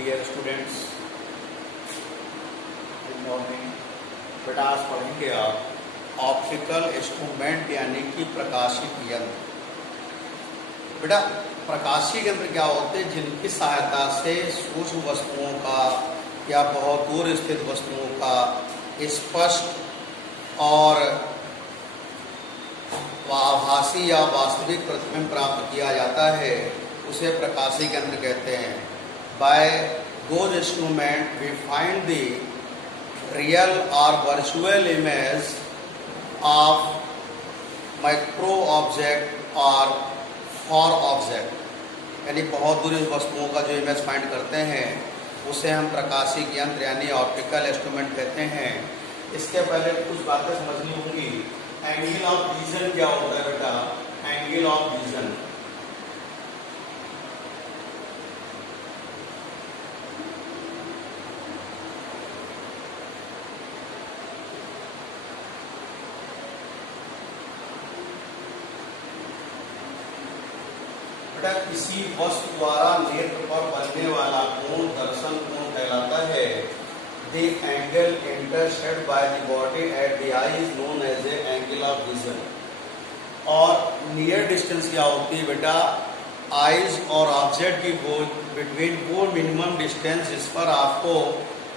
Dear students, good morning. बेटा आज पढ़ेंगे आप ऑप्टिकल इंस्ट्रूमेंट यानी कि प्रकाशिक यंत्र। बेटा प्रकाशिक यंत्र क्या होते हैं? जिनकी सहायता से सूक्ष्म वस्तुओं का या बहुत दूर स्थित वस्तुओं का स्पष्ट और आभासी या वास्तविक प्रतिबिंब प्राप्त किया जाता है, उसे प्रकाशिक यंत्र कहते हैं। By those instrument we find the real और virtual image of micro object और फॉर ऑब्जेक्ट, यानी बहुत दूर वस्तुओं का जो इमेज फाइंड करते हैं उसे हम प्रकाशिक यंत्र यानी ऑप्टिकल इंस्ट्रूमेंट कहते हैं। इसके पहले कुछ बातें समझनी होंगी। एंगल ऑफ विजन क्या होता है बेटा? एंगल ऑफ विजन बेटा किसी वस्तु द्वारा नेत्र पर बनने वाला कोण दर्शन कोण कहलाता है। The angle intercepted by the body at the eye is known as the angle of vision। और नियर डिस्टेंस क्या होती है बेटा? आइज और ऑब्जेक्ट की बिटवीन वो मिनिमम डिस्टेंस जिस पर आपको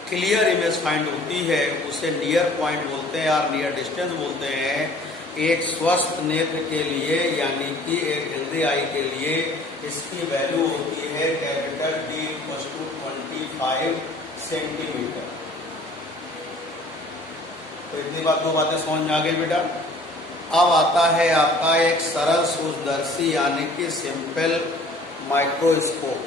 क्लियर इमेज फाइंड होती है उसे नियर पॉइंट बोलते हैं और नियर डिस्टेंस बोलते हैं। एक स्वस्थ नेत्र के लिए यानी कि एक हेल्दी आई के लिए इसकी वैल्यू होती है कैपिटल D = 25 सेंटीमीटर। तो इतनी बात दो बातें समझ में आ गई बेटा। अब आता है आपका एक सरल सूक्ष्मदर्शी यानी कि सिंपल माइक्रोस्कोप।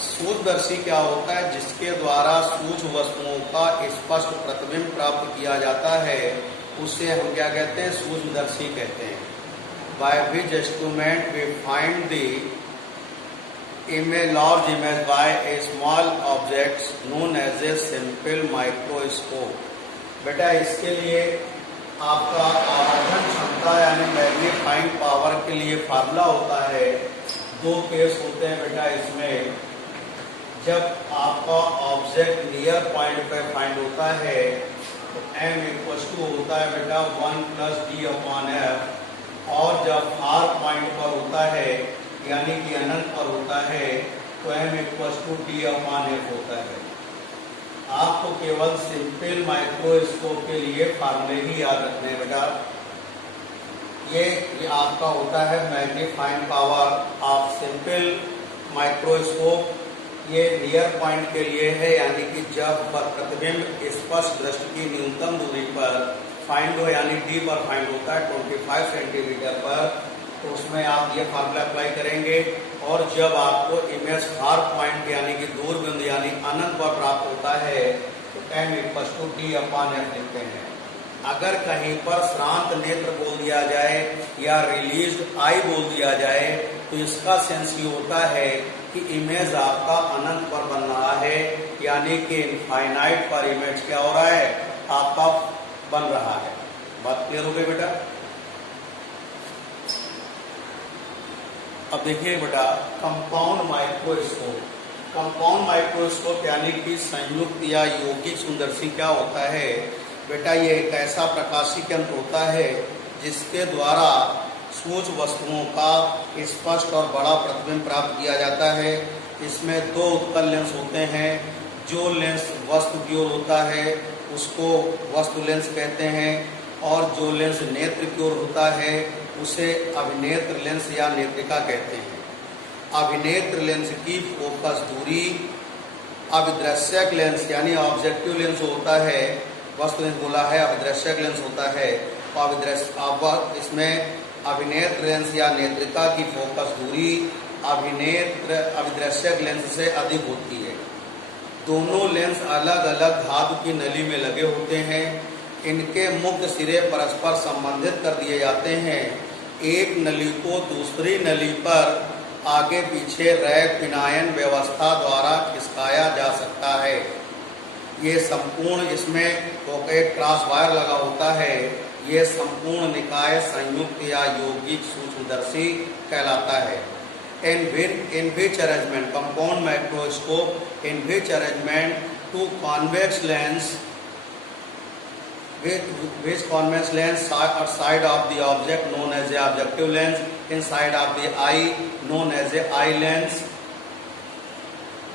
सूक्ष्मदर्शी क्या होता है? जिसके द्वारा सूक्ष्म वस्तुओं का स्पष्ट प्रतिबिंब प्राप्त किया जाता है, उसे हम क्या कहते हैं? सूक्ष्मदर्शी कहते हैं। By which instrument we find the large image by a small objects known as a simple microscope। बेटा इसके लिए आपका आवर्धन क्षमता यानी मैग्नीफाइंग पावर के लिए फार्मूला होता है। दो केस होते हैं बेटा इसमें। जब आपका ऑब्जेक्ट नियर पॉइंट पे फाइंड होता है तो m = होता है बेटा 1 + d/f, और जब फार पॉइंट पर होता है यानी कि अनंत पर होता है तो m = d/f होता है। आपको केवल सिंपल माइक्रोस्कोप के लिए फार्मूले ही याद रखने हैं बेटा। ये आपका होता है magnifying power of simple microscope. ये नियर पॉइंट के लिए है, यानी कि जब प्रतिबिंब स्पष्ट दृष्टि की न्यूनतम दूरी पर फाइंड हो, यानी D पर फाइंड होता है 25 सेंटीमीटर पर, तो उसमें आप ये फार्मूला अप्लाई करेंगे। और जब आपको इमेज फार पॉइंट यानी कि दूर बिंदु यानी अनंत पर प्राप्त होता है तो m = d/f लिखते हैं। अगर कहीं पर श्रांत नेत्र बोल दिया जाए या रिलीज्ड आई बोल दिया जाए तो इसका सेंस ये होता है कि इमेज आपका अनंत पर बन रहा है, यानी कि इनफाइनाइट पर इमेज क्या हो रहा है? आपका बन रहा है। बात क्लियर हो गई बेटा? अब देखिए बेटा कंपाउंड माइक्रोस्कोप। कंपाउंड माइक्रोस्कोप यानी कि संयुक्त या यौगिक सूक्ष्मदर्शी क्या होता है बेटा? ये एक ऐसा प्रकाशिक यंत्र होता है जिसके द्वारा सूक्ष्म वस्तुओं का स्पष्ट और बड़ा प्रतिबिंब प्राप्त किया जाता है। इसमें दो उत्तल लेंस होते हैं। जो लेंस वस्तु की ओर होता है उसको वस्तु लेंस कहते हैं, और जो लेंस नेत्र की ओर होता है उसे अभिनेत्र लेंस या नेत्रिका कहते हैं। अभिनेत्र लेंस की फोकस दूरी, अभिदृश्यक लेंस यानी ऑब्जेक्टिव लेंस होता है, वस्तु लेंस बोला है, अभिदृश्यक लेंस होता है। तो इसमें अभिनेत्र लेंस या नेत्रिका की फोकस दूरी अभिदृश्यक लेंस से अधिक होती है। दोनों लेंस अलग अलग धातु की नली में लगे होते हैं। इनके मुख्य सिरे परस्पर संबंधित कर दिए जाते हैं। एक नली को दूसरी नली पर आगे पीछे रैक फिनायन व्यवस्था द्वारा खिसकाया जा सकता है। ये संपूर्ण, इसमें एक क्रॉस वायर लगा होता है। ये संपूर्ण निकाय संयुक्त या यौगिक सूक्ष्मदर्शी कहलाता है। in which arrangement compound microscope in which arrangement two convex lens which convex lens side of the object known as the objective lens inside of the eye known as the eye lens.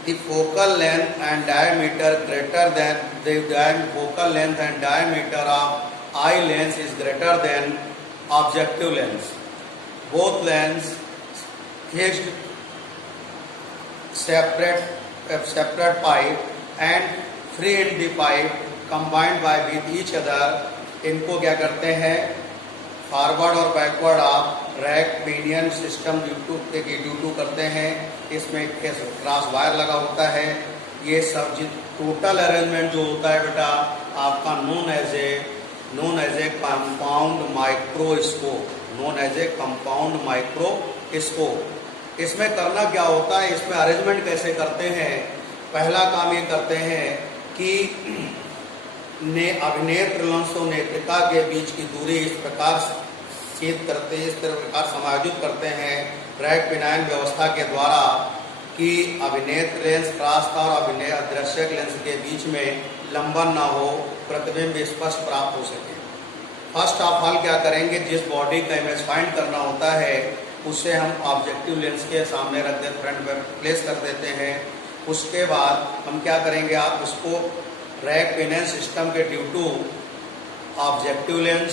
The focal length and diameter greater than the focal length and diameter of eye lens is greater than objective lens. Both lens fixed separate pipe and free in the pipe combined by with each other. इनको क्या करते हैं, forward और backward आप rack pinion system due करते हैं. इसमें cross wire लगा होता है. ये सब टोटल अरेंजमेंट जो होता है बेटा आपका known as a compound microscope. इसमें करना क्या होता है, इसमें अरेंजमेंट कैसे करते हैं. पहला काम ये करते हैं कि अभिनेत्र लेंस और नेत्रिका के बीच की दूरी इस प्रकार समायोजित करते हैं रैक पिनाइन व्यवस्था के द्वारा कि अभिनेत्र लेंस क्रॉस और अदृश्यक लेंस के बीच में लंबन ना हो, प्रतिबिंब स्पष्ट प्राप्त हो सके. फर्स्ट ऑफ ऑल क्या करेंगे, जिस बॉडी का इमेज फाइंड करना होता है उसे हम ऑब्जेक्टिव लेंस के सामने रख देते, फ्रंट में प्लेस कर देते हैं. उसके बाद हम क्या करेंगे, आप उसको रैक पिनियन सिस्टम के due to objective lens,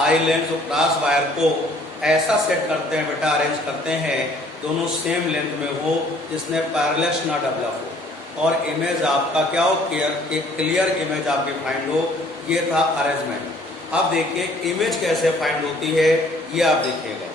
eye lens और क्रॉस वायर को ऐसा सेट करते हैं बेटा, अरेंज करते हैं दोनों सेम लेंथ में हो जिसमें पैरेलल्स ना डेवलप हो और इमेज आपका क्या हो, क्लियर इमेज आपकी फाइंड हो. ये था अरेंजमेंट. अब देखिए इमेज कैसे फाइंड होती है, ये आप देखिएगा.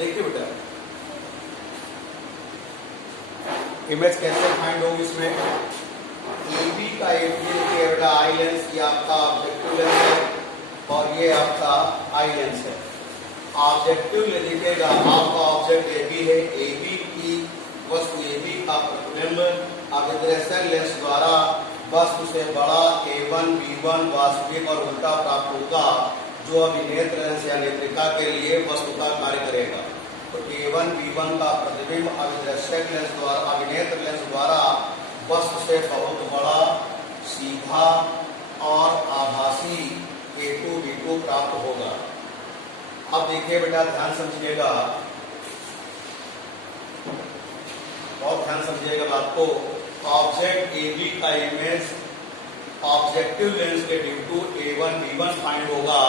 देखिए बेटा इमेज कैसे फाइंड होगी. इसमें AB का बेटा आई लेंस, ये आपका ऑब्जेक्टिव लेंस है और ये आपका आई लेंस है. ऑब्जेक्टिव ले लीजिएगा, आपका ऑब्जेक्ट AB है. AB की वस्तु AB का प्रतिबिंब अभिदर्शक लेंस द्वारा वस्तु से बड़ा A1 B1 वास्तविक और उल्टा प्राप्त होगा जो अभिनेत्र लेंस या नेत्रिका के लिए वस्तु का कार्य करेगा. तो A1 B1 का प्रतिबिंब अभिदर्शक लेंस द्वारा अभिनेत्र लेंस द्वारा वस्तु से बहुत बड़ा, सीधा और आभासी A2 B2 प्राप्त होगा. अब देखिए बेटा ध्यान समझिएगा, बहुत ध्यान समझिएगा बात को. ऑब्जेक्ट AB का इमेज ऑब्जेक्टिव लेंस के due to A1 B1 find होगा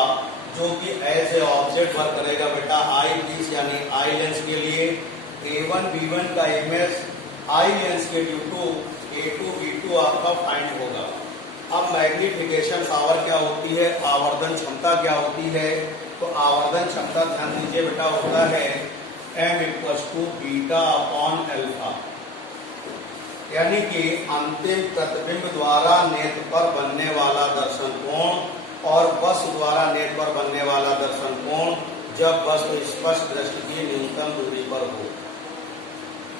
जो कि एज ए ऑब्जेक्ट वर्क करेगा बेटा आई पीस यानी आई लेंस के लिए। A1 B1 का इमेज आई लेंस के ड्यू टू A2 B2 आपका फाइंड होगा। अब मैग्निफिकेशन पावर क्या होती है, आवर्धन क्षमता क्या होती है, तो आवर्धन क्षमता ध्यान दीजिए बेटा होता है m = बीटा अपॉन अल्फा, यानी कि अंतिम प्रतिबिंब द्वारा नेत्र पर बनने वाला दर्शन कोण और वस्तु द्वारा नेत्र पर बनने वाला दर्शन कोण जब वस्तु स्पष्ट दृष्टि की न्यूनतम दूरी पर हो।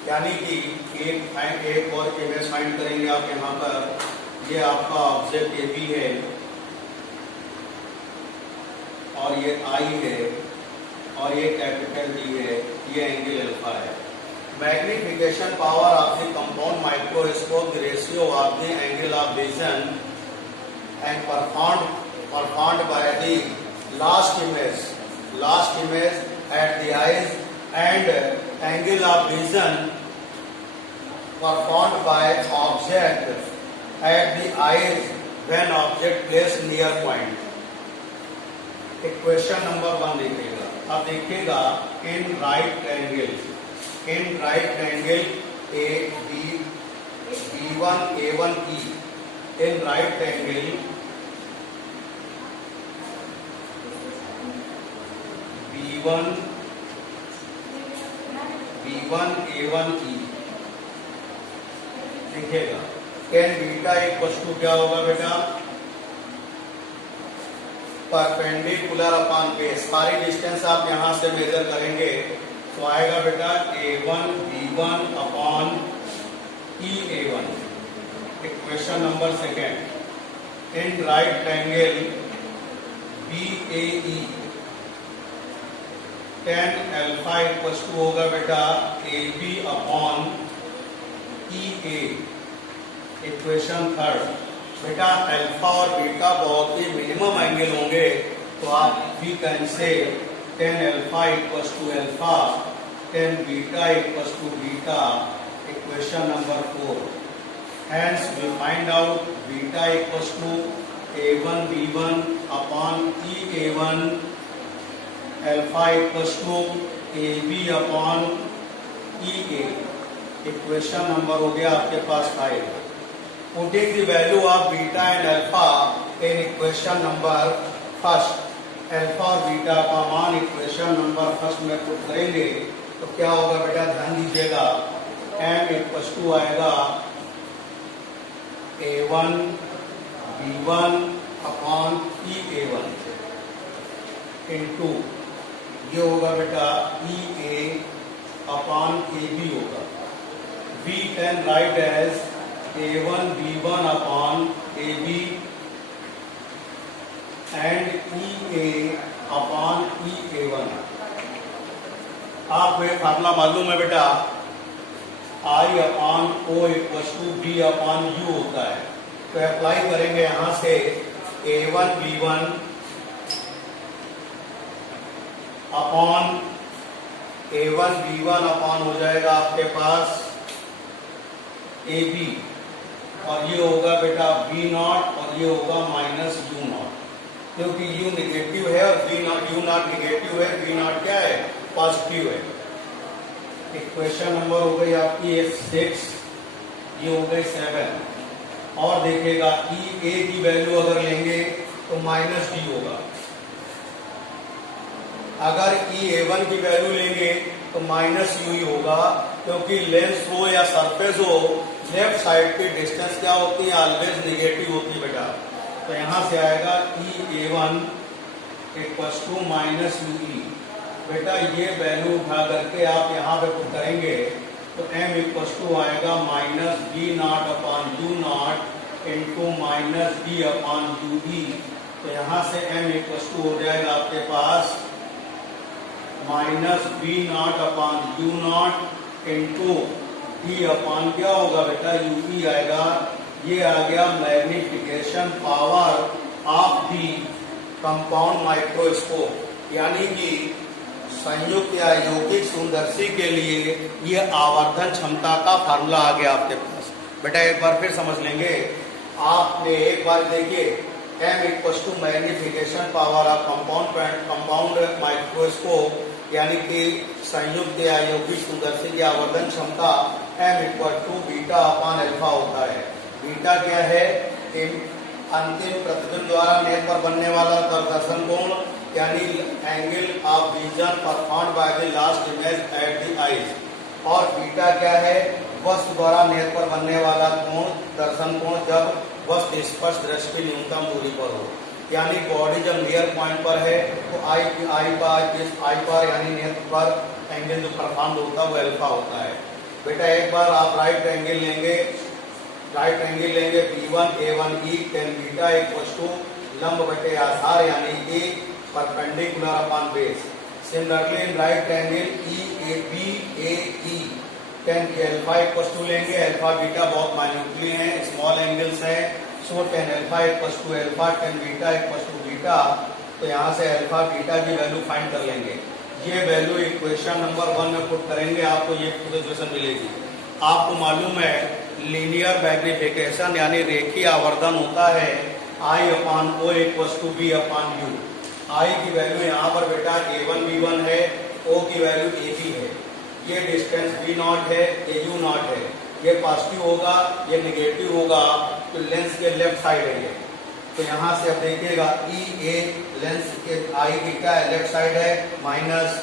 यानी कि एक और इमेज फाइंड करेंगे आप यहाँ पर, ये आपका ऑब्जेक्ट ए बी है और ये आई है और ये कैपिटल डी है, ये एंगल अल्फा है। Magnification power of the compound microscope, the ratio of the angle of vision and performed by the last image at the eyes and angle of vision performed by object at the eyes when object placed near point। Equation number 1 देखिएगा। अब देखिएगा इन right angle A B B1 A1 की इन right angle B1 A1 की देखिएगा tan beta = क्या होगा बेटा, परपेंडिकुलर अपॉन बेस। सारी डिस्टेंस आप यहां से मेजर करेंगे तो आएगा बेटा A1 B1 upon EA1। Equation number 2, इन right angle BAE tan alpha = होगा बेटा AB अपॉन EA। इक्वेशन 3, बेटा अल्फा और बीटा बहुत ही मिनिमम एंगल होंगे तो आप भी can say tan alpha = alpha, tan beta = beta. Equation number 4, hence we find out beta = A1 B1 upon EA1, alpha = AB upon EA। Equation number हो गया आपके पास 5। Putting the value of beta and alpha in equation number 1, alpha और beta का मान equation number 1 में put करेंगे तो क्या होगा बेटा, ध्यान दीजिएगा m = आएगा A1 B1 upon EA1 into ये होगा बेटा EA अपॉन AB होगा। V can write as A1 B1 upon AB and EA upon EA1। आपको एक फार्मूला मालूम है बेटा, I upon O = B upon U होता है, तो अप्लाई करेंगे यहां से A1 B1 upon A1 B1 upon हो जाएगा आपके पास AB और ये होगा बेटा V0 और ये होगा -U0, क्योंकि U निगेटिव है और U0 निगेटिव है, V0 क्या है, पॉजिटिव है। इक्वेशन नंबर हो गई आपकी 6, ये हो गई 7। और देखिएगा EA की वैल्यू अगर लेंगे तो -D होगा, अगर EA1 की वैल्यू लेंगे तो -U ही होगा, क्योंकि लेंस हो या सरफेस हो, लेफ्ट साइड की डिस्टेंस क्या होती है, ऑलवेज निगेटिव होती है बेटा। तो यहां से आएगा EA1 = -UE। बेटा ये वैल्यू उठा करके आप यहाँ पे पुट करेंगे तो m = आएगा -V0 upon U0 into -D upon UE। तो यहाँ से m = हो जाएगा आपके पास -V0 upon U0 into D upon क्या होगा बेटा, UE आएगा। ये आ गया magnification power of the compound microscope, यानी कि संयुक्त या यौगिक सूक्ष्मदर्शी के लिए ये आवर्धन क्षमता का फार्मूला आ गया आपके पास। बेटा एक बार फिर समझ लेंगे, आपने एक बार देखिए m equal to magnification power of compound microscope यानी कि संयुक्त या यौगिक सुंदरसी की आवर्धन क्षमता m equal to beta upon alpha होता है। बीटा क्या है? अंतिम प्रतिबिंब द्वारा नेत्र पर बनने वाला दर्शन कोण यानी angle of vision performed by the last image at the eyes. और बीटा क्या है? वस्तु द्वारा नेत्र पर बनने वाला कोण दर्शन कोण जब वस्तु स्पष्ट दृष्टि की न्यूनतम दूरी पर हो। यानी बॉडी जब नियर पॉइंट पर है तो आई पर यानी नेत्र पर एंगल जो परफॉर्म होता है वो अल्फा होता है। बेटा एक बार आप राइट एंगल लेंगे B1 A1 E tan beta equal to लंब बटे आधार यानी कि perpendicular upon base. Similarly in right angle EAB AE tan की अल्फा इक्वल टू लेंगे। अल्फा बीटा बहुत माइन्यूटली है, स्मॉल एंगल्स है, so tan alpha equal to alpha tan beta equal to beta. तो यहाँ से अल्फा बीटा की value find कर लेंगे। ये वैल्यू इक्वेशन नंबर 1 में पुट करेंगे, आपको ये इक्वेशन मिलेगी। आपको मालूम है लीनियर मैग्निफिकेशन यानी रेखीय आवर्धन होता है I upon O equal to B upon U। I की वैल्यू यहाँ पर बेटा A1 B1 है, O की वैल्यू AB है, ये डिस्टेंस B0 है, ये U0 है, ये पॉजिटिव होगा, ये निगेटिव होगा, तो लेंस के लेफ्ट साइड है ये। तो यहाँ से अब देखिएगा EA लेंस के I की क्या लेफ्ट साइड है माइनस,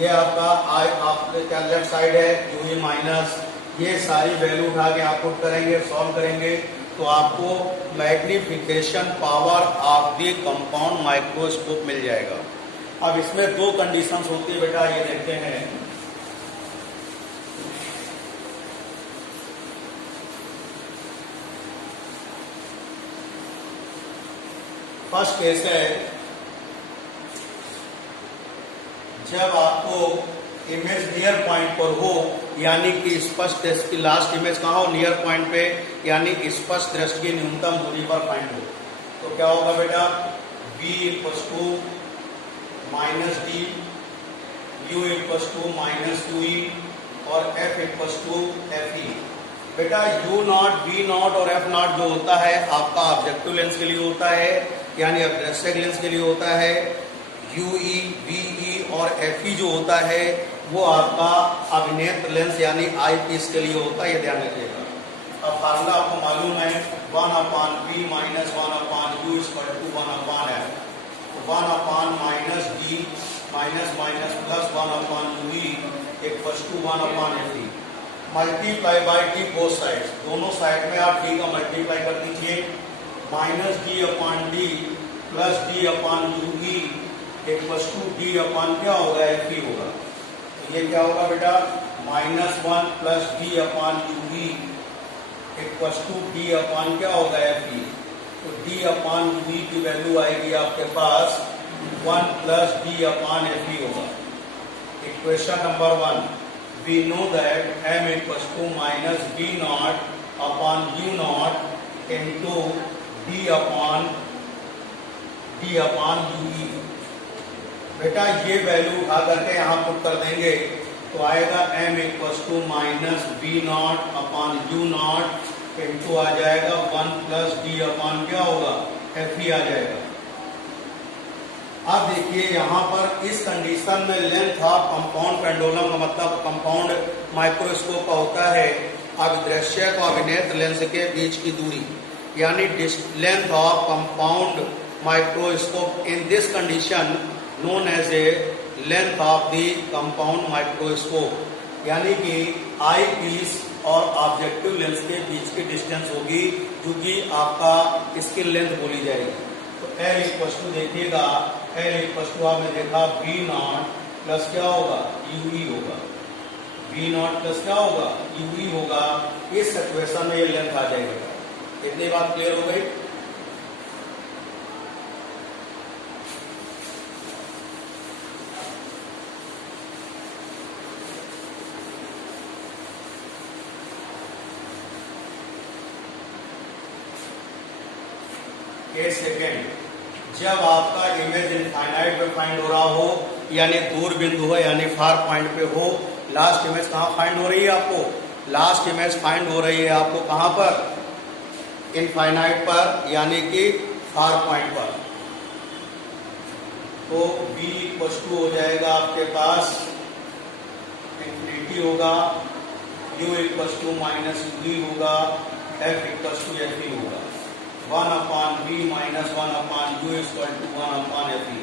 ये आपका I आपके क्या लेफ्ट साइड है UE माइनस। ये सारी वैल्यू उठा के आप पुट करेंगे, सॉल्व करेंगे तो आपको magnification power of the compound microscope मिल जाएगा। अब इसमें दो कंडीशंस होती है बेटा, ये देखते हैं। फर्स्ट केस है जब आपको इमेज नियर पॉइंट पर हो यानी कि स्पष्ट दृष्टि की लास्ट इमेज कहाँ हो? नियर पॉइंट पे यानी स्पष्ट दृष्टि की न्यूनतम दूरी पर फाइंड हो। तो क्या होगा बेटा? B equal to minus D, U equal to minus UE और F इक्वल टू FE। बेटा U0, B0 और F0 जो होता है आपका ऑब्जेक्टिव लेंस के लिए होता है यानी अदृश्य लेंस के लिए होता है। UE, BE और FE जो होता है वो आपका अभिनेत्र लेंस यानी आई पीस के लिए होता है, ये ध्यान रखिएगा। अब फार्मूला आपको मालूम है 1 upon B minus 1 upon U equal to 1 upon F। 1 upon minus D minus minus plus 1 upon UE equal to 1 upon FE। Multiply by D both sides, दोनों साइड में आप D का मल्टीप्लाई कर दीजिए। Minus D upon D plus D upon UE equal to D upon क्या होगा? FE होगा। तो ये क्या होगा बेटा? -1 plus D upon UE equal to D upon क्या होगा? FE। तो D अपान UE की वैल्यू आएगी आपके पास 1 प्लस D अपान FE होगा। Equation number 1, we know that M equal to minus B0 upon U0 into D upon UE। बेटा ये वैल्यू उठा करके यहाँ पुट कर देंगे तो आएगा M equal to minus B0 upon U0 into आ जाएगा 1 प्लस D अपान क्या होगा? FE आ जाएगा। अब देखिए यहाँ पर इस कंडीशन में लेंथ ऑफ कंपाउंड पेंडुलम का मतलब कंपाउंड माइक्रोस्कोप का होता है अभिदृश्य और अभिनेत्र लेंस के बीच की दूरी यानी length of compound microscope in this condition known as a length of the compound microscope यानी कि आई पीस और ऑब्जेक्टिव लेंस के बीच की डिस्टेंस होगी जो कि आपका इसकी लेंथ बोली जाएगी। तो L इक्वल टू देखिएगा, L इक्वल टू आपने देखा B0 प्लस क्या होगा? UE होगा। B0 प्लस क्या होगा? UE होगा। इस सिचुएशन में ये लेंथ आ जाएगा। इतनी बात क्लियर हो गई? सेकेंड, जब आपका इमेज इनफाइनाइट में फाइंड हो रहा हो यानी दूर बिंदु है यानी फार पॉइंट पे हो, लास्ट इमेज कहाँ फाइंड हो रही है आपको? लास्ट इमेज फाइंड हो रही है आपको कहाँ पर? इनफाइनाइट पर यानी कि R पॉइंट पर। तो V इक्वल टू हो जाएगा आपके पास इंफिनिटी होगा, U equal to minus UD होगा, F इक्वल टू FE होगा। 1 upon V minus 1 upon U equal to 1 upon FE।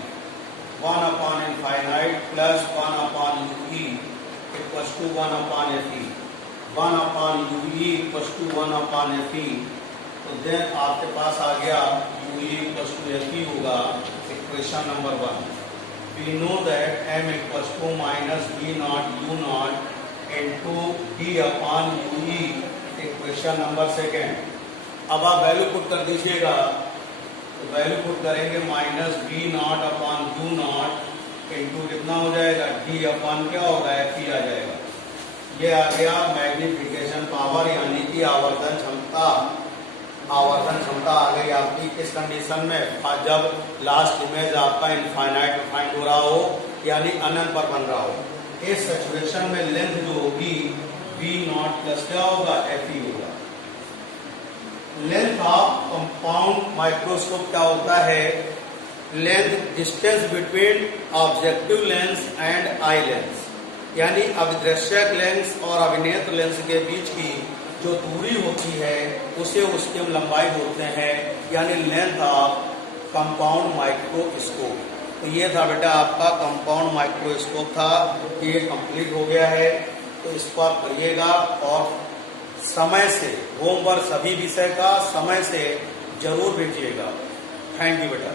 1 upon infinite plus 1 upon UE equal to 1 upon FE। 1 upon UE equal to 1 upon FE। तो then आपके पास आ गया UE equal to FE होगा equation number 1। We know that m equals to minus v naught u naught into d upon ue equation number 2। अब आप value put कर दीजिएगा, तो वैल्यू पुट करेंगे minus v not upon u not into कितना हो जाएगा d अपॉन क्या होगा f आ जाएगा। ये आ गया मैग्निफिकेशन पावर यानी कि आवर्धन क्षमता। आवर्धन क्षमता आ गई आपकी किस कंडीशन में, जब लास्ट इमेज आपका इनफाइनाइट फाइंड हो रहा हो यानी अनंत पर बन रहा हो। इस सिचुएशन में लेंथ जो होगी v नॉट प्लस क्या होगा FE होगा। लेंथ ऑफ कंपाउंड माइक्रोस्कोप क्या होता है, length distance between objective lens and eye lens, यानी अभिदृश्यक लेंस और अभिनेत्र लेंस के बीच की जो दूरी होती है उसे उसकी हम लंबाई बोलते हैं, यानी लेंथ ऑफ कंपाउंड माइक्रोस्कोप। तो ये था बेटा आपका कंपाउंड माइक्रोस्कोप था, ये कंप्लीट हो गया है। तो इसको आप करिएगा और समय से होमवर्क सभी विषय का समय से जरूर भेजिएगा। थैंक यू बेटा।